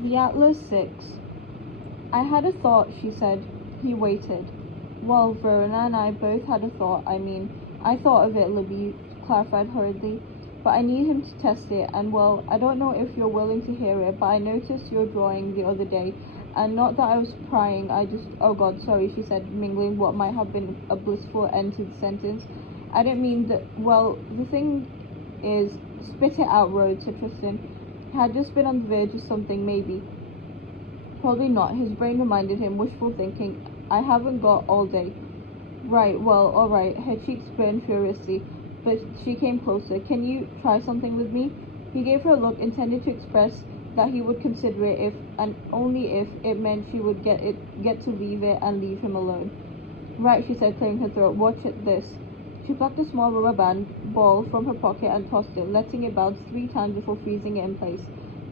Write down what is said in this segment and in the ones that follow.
The Atlas 6. I had a thought, she said. He waited. Well, Verona and I both had a thought. I thought of it, Libby clarified hurriedly. But I need him to test it, and well, I don't know if you're willing to hear it, but I noticed your drawing the other day, and not that I was prying, oh God, sorry, she said, mingling what might have been a blissful end to the sentence. I didn't mean that, well, the thing is, spit it out, Rhodes, said Tristan. He had just been on the verge of something, maybe. Probably not, his brain reminded him, wishful thinking. I haven't got all day. Right, well, alright. Her cheeks burned furiously, but she came closer. Can you try something with me? He gave her a look intended to express that he would consider it if, and only if, it meant she would get to leave it and leave him alone. Right, she said, clearing her throat. Watch this. She plucked a small rubber band ball from her pocket and tossed it, letting it bounce 3 times before freezing it in place.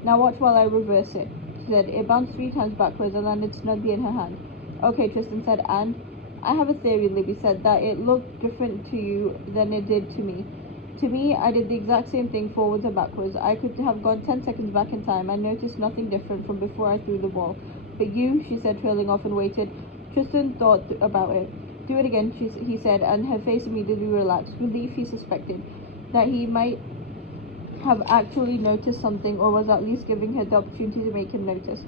Now watch while I reverse it, she said. It bounced 3 times backwards and landed snugly in her hand. Okay, Tristan said, and I have a theory, Libby said, that it looked different to you than it did to me. To me, I did the exact same thing forwards and backwards. I could have gone 10 seconds back in time and noticed nothing different from before I threw the ball. But you, she said, trailing off and waited. Tristan thought about it. Do it again, he said, and her face immediately relaxed. Relief, he suspected, that he might have actually noticed something, or was at least giving her the opportunity to make him notice.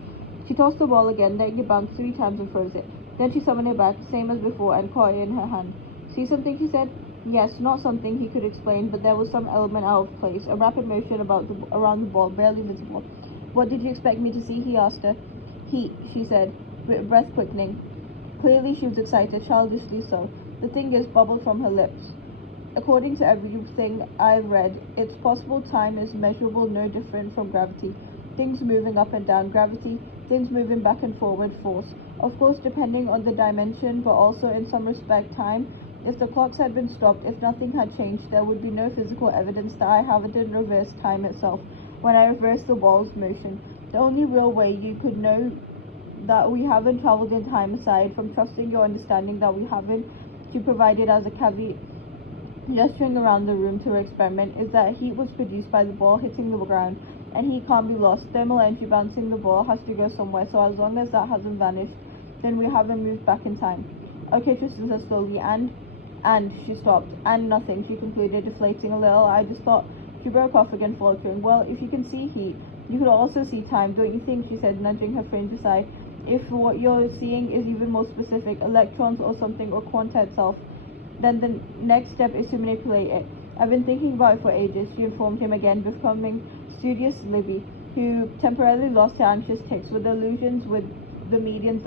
She tossed the ball again, letting it bounce 3 times and froze it. Then she summoned it back, same as before, and caught it in her hand. See something, she said. Yes, not something he could explain, but there was some element out of place, a rapid motion around the ball, barely visible. What did you expect me to see? He asked her. Heat, she said, breath quickening. Clearly she was excited, childishly so. The thing is bubbled from her lips. According to everything I've read, it's possible time is measurable no different from gravity. Things moving up and down, gravity, things moving back and forward, force. Of course, depending on the dimension, but also in some respect, time. If the clocks had been stopped, if nothing had changed, there would be no physical evidence that I haven't reversed time itself when I reversed the ball's motion. The only real way you could know that we haven't traveled in time, aside from trusting your understanding that we haven't, she provided as a caveat, gesturing around the room to her experiment, is that heat was produced by the ball hitting the ground, and heat can't be lost. Thermal energy bouncing the ball has to go somewhere, so as long as that hasn't vanished, then we haven't moved back in time. Okay, Tristan said slowly, and she stopped. And nothing, she concluded, deflating a little. I just thought, she broke off again, faltering. Well, if you can see heat, you could also see time, don't you think, she said, nudging her fringe aside. If what you're seeing is even more specific, electrons or something, or quanta itself, then the next step is to manipulate it. I've been thinking about it for ages, she informed him again, becoming studious Libby, who temporarily lost her anxious tics with illusions with the mediums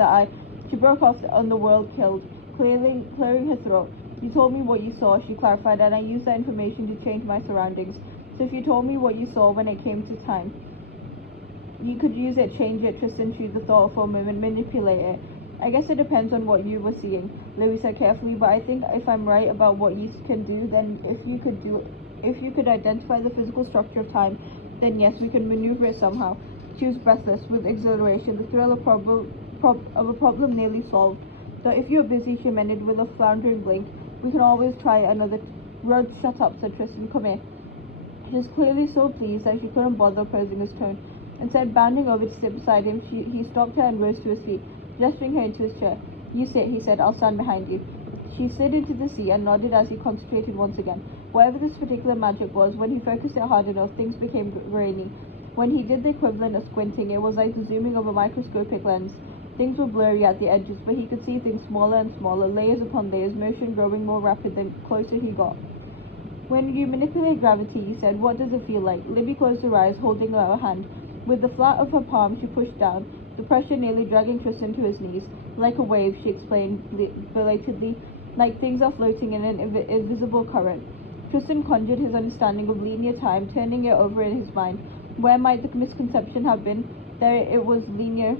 she broke off on the world killed, clearing her throat. You told me what you saw, she clarified, and I used that information to change my surroundings. So if you told me what you saw when it came to time, you could use it, change it, Tristan chewed the thought for a moment, manipulate it. I guess it depends on what you were seeing, Louis said carefully, but I think if I'm right about what you can do, then if you could identify the physical structure of time, then yes, we could maneuver it somehow. She was breathless with exhilaration, the thrill of a problem nearly solved. Though if you're busy, she amended with a floundering blink, we can always try another. Rhodes, shut up, said Tristan. Come here. She was clearly so pleased that she couldn't bother opposing his tone. Instead, bounding over to sit beside him, he stopped her and rose to his feet, gesturing her into his chair. You sit, he said. I'll stand behind you. She slid into the seat and nodded as he concentrated once again. Whatever this particular magic was, when he focused it hard enough, things became grainy. When he did the equivalent of squinting, it was like the zooming of a microscopic lens. Things were blurry at the edges, but he could see things smaller and smaller, layers upon layers, motion growing more rapid the closer he got. When you manipulate gravity, he said, what does it feel like? Libby closed her eyes, holding out her hand. With the flat of her palm, she pushed down, the pressure nearly dragging Tristan to his knees. Like a wave, she explained belatedly, like things are floating in an invisible current. Tristan conjured his understanding of linear time, turning it over in his mind. Where might the misconception have been? There it was linear.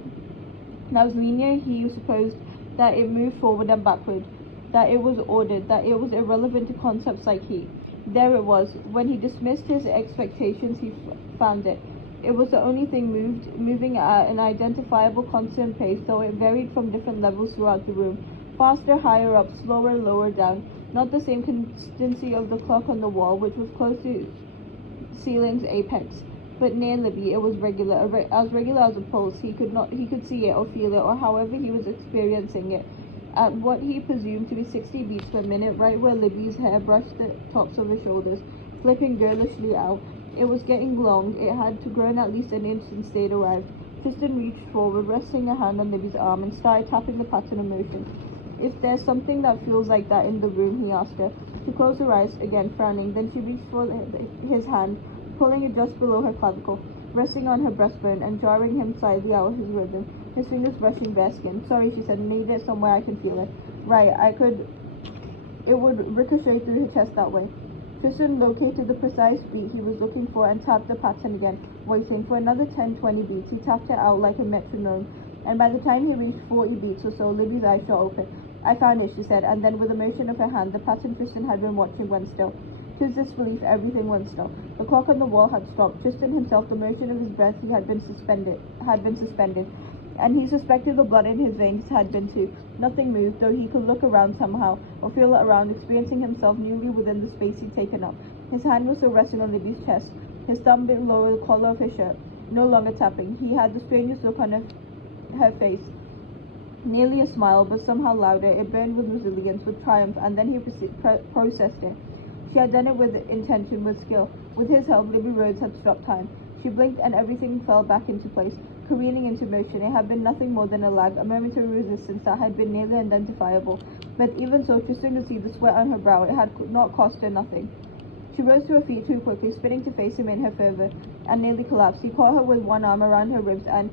That was linear, he supposed that it moved forward and backward, that it was ordered, that it was irrelevant to concepts like heat. There it was. When he dismissed his expectations, he found it. It was the only thing moving at an identifiable constant pace, though it varied from different levels throughout the room. Faster, higher up, slower, lower down. Not the same consistency of the clock on the wall, which was close to ceiling's apex, but near Libby it was regular, as regular as a pulse. He could see it or feel it, or however he was experiencing it, at what he presumed to be 60 beats per minute, right where Libby's hair brushed the tops of her shoulders, flipping girlishly out. It was getting long. It had to grown at least an inch since they'd arrived. Tristan reached forward, resting a hand on Libby's arm, and started tapping the pattern of motion. If there's something that feels like that in the room, he asked her. She closed her eyes, again frowning. Then she reached for his hand, pulling it just below her clavicle, resting on her breastbone and jarring him slightly out of his rhythm, his fingers brushing bare skin. Sorry, she said. Need it somewhere I can feel it. Right, I could. It would ricochet through her chest that way. Tristan located the precise beat he was looking for and tapped the pattern again, waiting for another 10-20 beats. He tapped it out like a metronome, and by the time he reached 40 beats or so, Libby's eyes shot open. I found it, she said, and then with a motion of her hand, the pattern Tristan had been watching went still. To his disbelief, everything went still. The clock on the wall had stopped. Tristan himself, the motion of his breath, had been suspended, and he suspected the blood in his veins had been too. Nothing moved, though he could look around somehow, or feel around, experiencing himself newly within the space he'd taken up. His hand was still resting on Libby's chest, his thumb below the collar of his shirt, no longer tapping. He had the strangest look on her face. Nearly a smile, but somehow louder. It burned with resilience, with triumph, and then he processed it. She had done it with intention, with skill. With his help, Libby Rhodes had stopped time. She blinked and everything fell back into place, careening into motion. It had been nothing more than a lag, a momentary resistance that had been nearly identifiable. But even so, Tristan could see the sweat on her brow. It had not cost her nothing. She rose to her feet too quickly, spinning to face him in her fervor, and nearly collapsed. He caught her with one arm around her ribs, and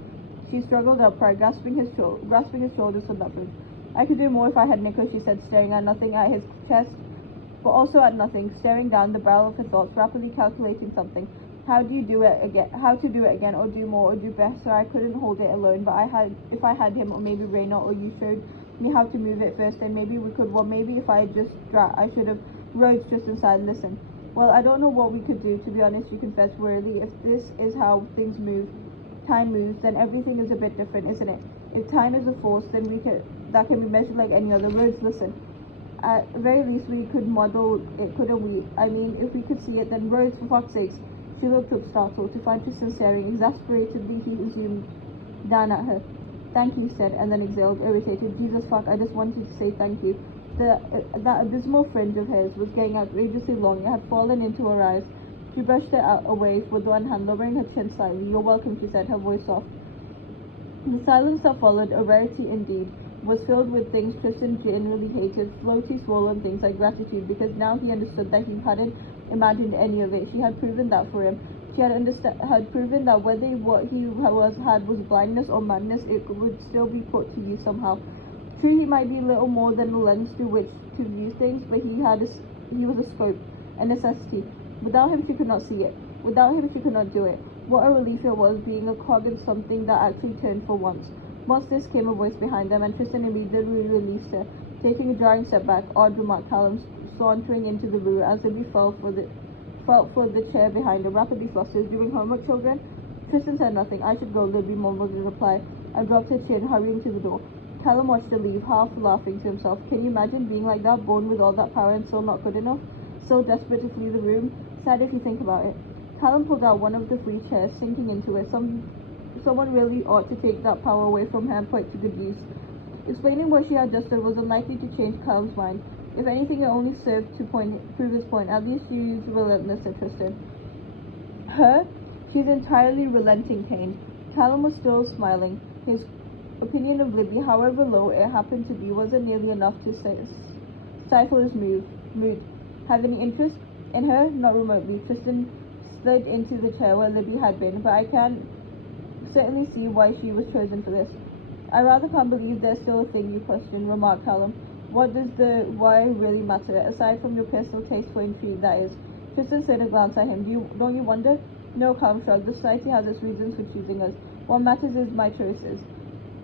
she struggled upright, grasping his shoulders for leverage. I could do more if I had Nico, she said, staring at nothing, at his chest, but also at nothing, staring down the barrel of her thoughts, rapidly calculating something. How to do it again, or do more, or do better. I couldn't hold it alone, but if I had him, or maybe Reyna, or you showed me how to move it first, then maybe we could. Well, maybe if I just I should have. Rhodes just inside. Listen. Well, I don't know what we could do, to be honest, she confessed wearily. If this is how things move, time moves, then everything is a bit different, isn't it? If time is a force, then that can be measured like any other. Rhodes, listen. At the very least, we could model it, couldn't we? I mean, if we could see it, then Rhodes, for fuck's sakes. She looked up, startled, to find Tristan staring. Exasperatedly, he zoomed down at her. Thank you, he said, and then exhaled, irritated. Jesus fuck, I just wanted to say thank you. That abysmal fringe of hers was getting outrageously long. It had fallen into her eyes. She brushed it away with one hand, lowering her chin slightly. You're welcome, she said, her voice soft. The silence that followed, a rarity indeed, was filled with things Tristan genuinely hated, floaty, swollen things like gratitude, because now he understood that he hadn't imagined any of it. She had proven that for him. She had proven that whether what he had was blindness or madness, it would still be put to use somehow. True, he might be little more than a lens through which to view things, but he was a scope, a necessity. Without him, she could not see it. Without him, she could not do it. What a relief it was, being a cog in something that actually turned for once. Once this came a voice behind them, and Tristan immediately released her, taking a jarring step back. Odd, remarked Callum, sauntering into the room as if he felt for the chair behind her. Rapidly flustered. Doing homework, children? Tristan said nothing. I should go, Libby mumbled in reply, and dropped her chin, hurrying to the door. Callum watched her leave, half laughing to himself. Can you imagine being like that, born with all that power and still not good enough? So desperate to flee the room? Sad if you think about it. Callum pulled out one of the free chairs, sinking into it. Someone really ought to take that power away from her and put it to good use. Explaining what she had just done was unlikely to change Callum's mind. If anything, it only served to prove his point. At least she's relentless, said Tristan. Her? She's entirely relenting, Kane. Callum was still smiling. His opinion of Libby, however low it happened to be, wasn't nearly enough to stifle his mood. Have any interest in her? Not remotely. Tristan slid into the chair where Libby had been, but I can certainly see why she was chosen for this. I rather can't believe there's still a thing you question, remarked Callum. What does the why really matter, aside from your personal taste for intrigue, that is? Tristan said a glance at him. Don't you wonder? No, Callum shrugged. The society has its reasons for choosing us. What matters is my choices.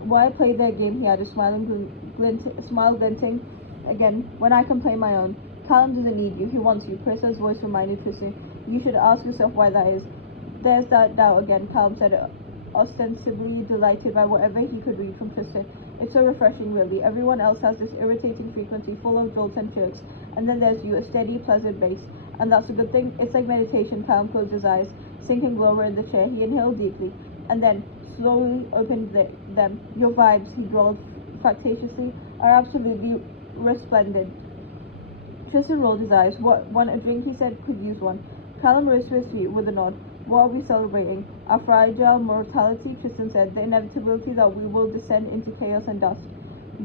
Why play their game, he added, smile glinting again, when I can play my own. Callum doesn't need you, he wants you, Priscilla's voice reminded Tristan. You should ask yourself why that is. There's that doubt again, Callum said, ostensibly delighted by whatever he could read from Tristan. It's so refreshing, really. Everyone else has this irritating frequency full of jolts and jerks, and then there's you, a steady, pleasant bass. And that's a good thing. It's like meditation. Callum closed his eyes, sinking lower in the chair. He inhaled deeply, and then slowly opened them. Your vibes, he drawled facetiously, are absolutely resplendent. Tristan rolled his eyes. What, want a drink? He said. Could use one. Callum rose to his feet with a nod. What are we celebrating? Our fragile mortality, Tristan said. The inevitability that we will descend into chaos and dust.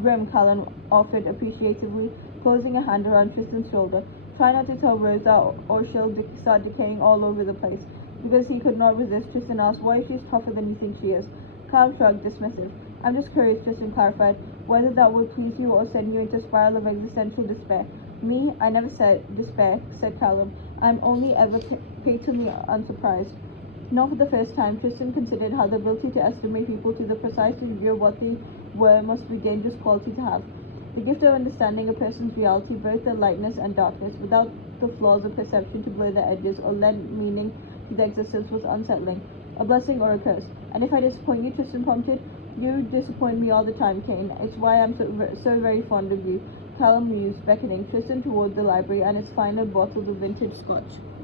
Grim, Callum offered appreciatively, closing a hand around Tristan's shoulder. Try not to tell Rose that or she'll start decaying all over the place. Because he could not resist, Tristan asked, what if she's tougher than you think she is? Callum shrugged, dismissive. I'm just curious, Tristan clarified, whether that would please you or send you into a spiral of existential despair. Me? I never said despair, said Callum. I'm only ever patently unsurprised. Not for the first time, Tristan considered how the ability to estimate people to the precise degree of what they were must be a dangerous quality to have. The gift of understanding a person's reality, both their lightness and darkness, without the flaws of perception to blur their edges or lend meaning to their existence, was unsettling. A blessing or a curse. And if I disappoint you, Tristan prompted, you disappoint me all the time, Kane. It's why I'm so very fond of you. Callum mused, beckoning Tristan toward the library and its final bottles of vintage scotch.